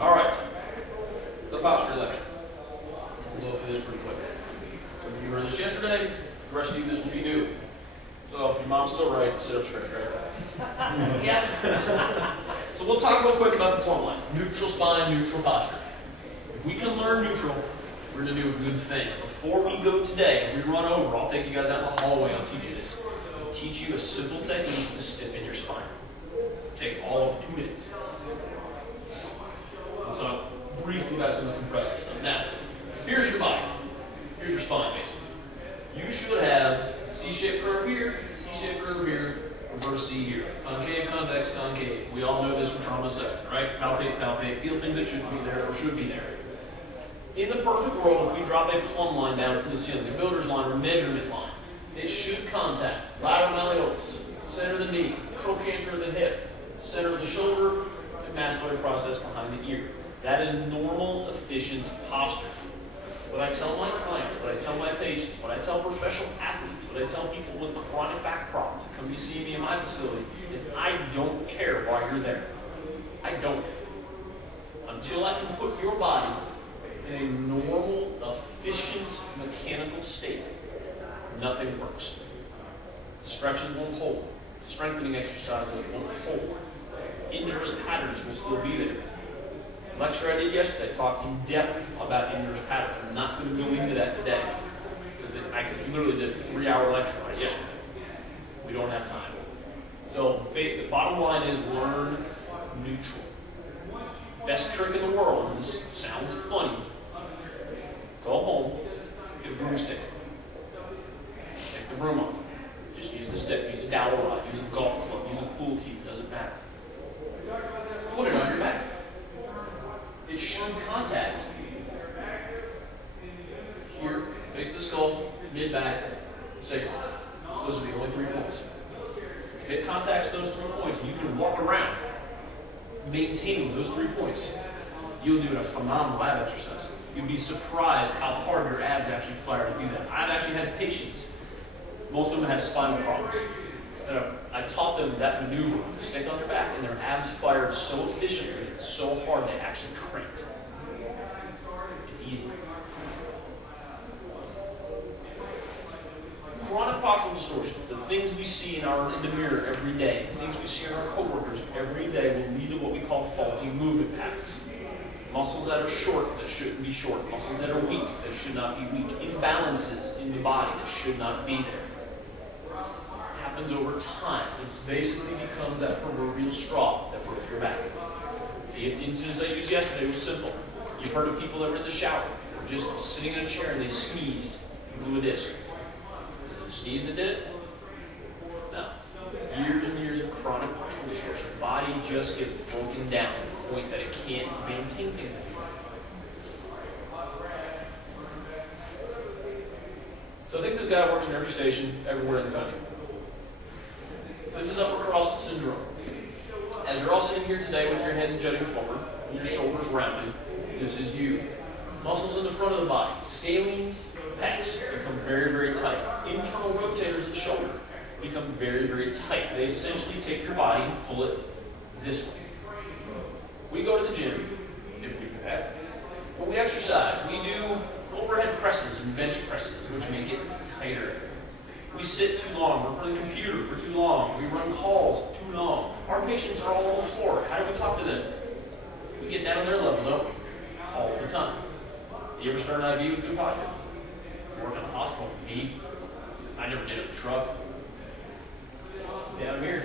All right, the posture lecture. We'll go through this pretty quick. Some of you heard this yesterday, the rest of you this will be new. So if your mom's still right, sit up straight, right? Yeah. So we'll talk real quick about the plumb line. Neutral spine, neutral posture. If we can learn neutral, we're going to do a good thing. Before we go today, if we run over, I'll take you guys out in the hallway, I'll teach you this. I'll teach you a simple technique to stiffen your spine. It takes all of 2 minutes. So briefly about some of the compressive stuff. Now, here's your body. Here's your spine, basically. You should have C-shaped curve here, reverse C here. Concave, convex, concave. We all know this from trauma assessment, right? Palpate, palpate. Feel things that shouldn't be there or should be there. In the perfect world, if we drop a plumb line down from the ceiling, a builder's line or measurement line, it should contact lateral malleolus, center of the knee, trochanter of the hip, center of the shoulder, and mastoid process behind the ear. That is normal, efficient posture. What I tell my clients, what I tell my patients, what I tell professional athletes, what I tell people with chronic back problems that come to see me in my facility is I don't care why you're there. I don't. Until I can put your body in a normal, efficient, mechanical state, nothing works. Stretches won't hold. Strengthening exercises won't hold. Injurious patterns will still be there. The lecture I did yesterday talked in depth about injurious patterns. I'm not going to go into that today because I literally did a 3-hour lecture on it yesterday. We don't have time. So the bottom line is learn neutral. Best trick in the world, and this sounds funny, go home, get a broomstick. Take the broom off. Just use the stick, use a dowel rod, use a golf club, use a pool cue, doesn't matter. Put it on your back. It should contact here, face of the skull, mid-back, sacrum. Those are the only 3 points. If it contacts those 3 points, you can walk around maintaining those 3 points. You'll do a phenomenal ab exercise. You'd be surprised how hard your abs actually fire to do that. I've actually had patients, most of them had spinal problems. I taught them that maneuver, to stick on their back, and their abs fired so efficiently and so hard they actually cramped. It's easy. Chronic postural distortions, the things we see in the mirror every day, the things we see in our coworkers every day will lead to what we call faulty movement patterns. Muscles that are short that shouldn't be short. Muscles that are weak that should not be weak. Imbalances in the body that should not be there. Happens over time. It basically becomes that proverbial straw that broke your back. The incidents I used yesterday was simple. You've heard of people that were in the shower, or just sitting in a chair and they sneezed and blew a disc. Was it the sneeze that did it? No. Years and years of chronic postural distortion. The body just gets broken down to the point that it can't maintain things anymore. So I think this guy works in every station, everywhere in the country. This is upper cross syndrome. As you're all sitting here today with your heads jutting forward and your shoulders rounded, this is you. Muscles in the front of the body, scalenes, pecs, become very, very tight. Internal rotators of the shoulder become very, very tight. They essentially take your body and pull it this way. We go to the gym, if we do that. When we exercise, we do overhead presses and bench presses, which make it tighter. We sit too long, we're in front of the computer for too long, we run calls too long. Our patients are all on the floor. How do we talk to them? We get down on their level, though, all the time. You ever start an IV with good posture? Work in the hospital with me. I never did it in a truck. Down here.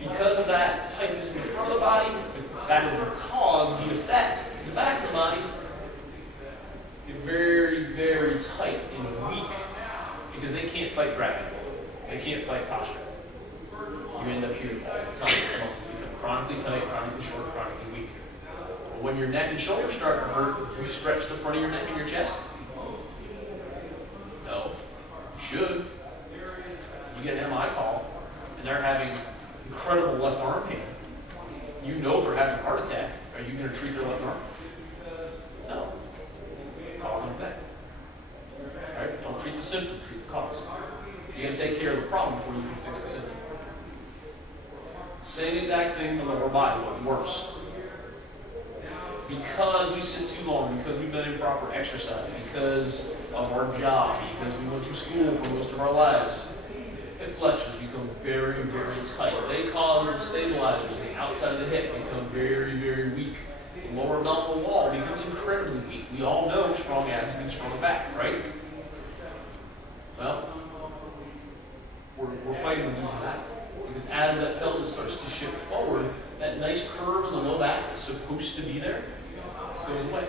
Because of that tightness in the front of the body, that is the cause, the effect in the back of the body. Get very, very tight and weak because they can't fight gravity. They can't fight posture. You end up here all the time. Those muscles become chronically tight, chronically short, chronically weak. But when your neck and shoulders start to hurt, you stretch the front of your neck and your chest? No. You should. You get an MI call, and they're having incredible left arm pain. You know they're having a heart attack. Are you going to treat their left arm? No. Cause and effect. Right? Don't treat the symptom, treat the cause. You're going to take care of the problem before you can fix the symptom. Same exact thing in the lower body, but worse. because we sit too long, because we've done improper exercise, because of our job, because we went to school for most of our lives, hip flexors become very, very tight. They cause the stabilizers on the outside of the hip to become very, very weak. The lower abdominal wall becomes incredibly weak. We all know strong abs mean strong back, right? Well, we're fighting with losing back. Because as that pelvis starts to shift forward, that nice curve in the low back that's supposed to be there goes away.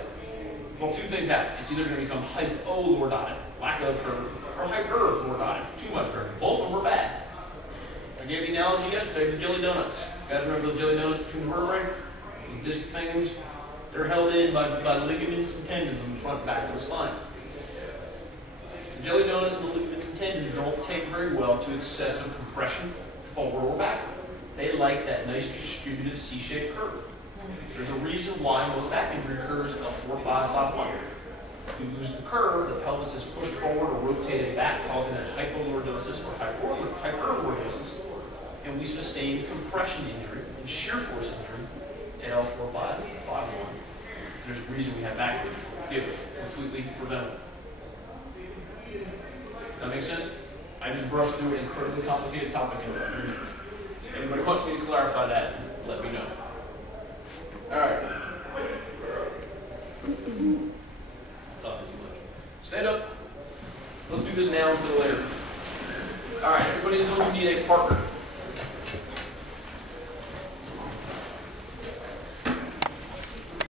Well, two things happen. It's either going to become hypolordotic, lack of curve, or hyperlordotic, too much curve. Both of them are bad. I gave the analogy yesterday of the jelly donuts. You guys remember those jelly donuts between the vertebrae? Those disc things, they're held in by ligaments and tendons on the front and back of the spine. The jelly donuts and the ligaments and tendons don't take very well to excessive compression, forward or backward. They like that nice distributive C-shaped curve. There's a reason why most back injury occurs in a 4-5-5-1. We lose the curve, the pelvis is pushed forward or rotated back, causing that hypolordosis or hyperlordosis, and we sustain compression injury and shear force injury at L4-5-5-1. There's a reason we have back injury. Get completely preventable. That makes sense? I just brushed through an incredibly complicated topic in about 3 minutes. If anybody wants me to clarify that, let me know. All right. Talking too much. Stand up. Let's do this now instead of later. All right, everybody knows you need a partner.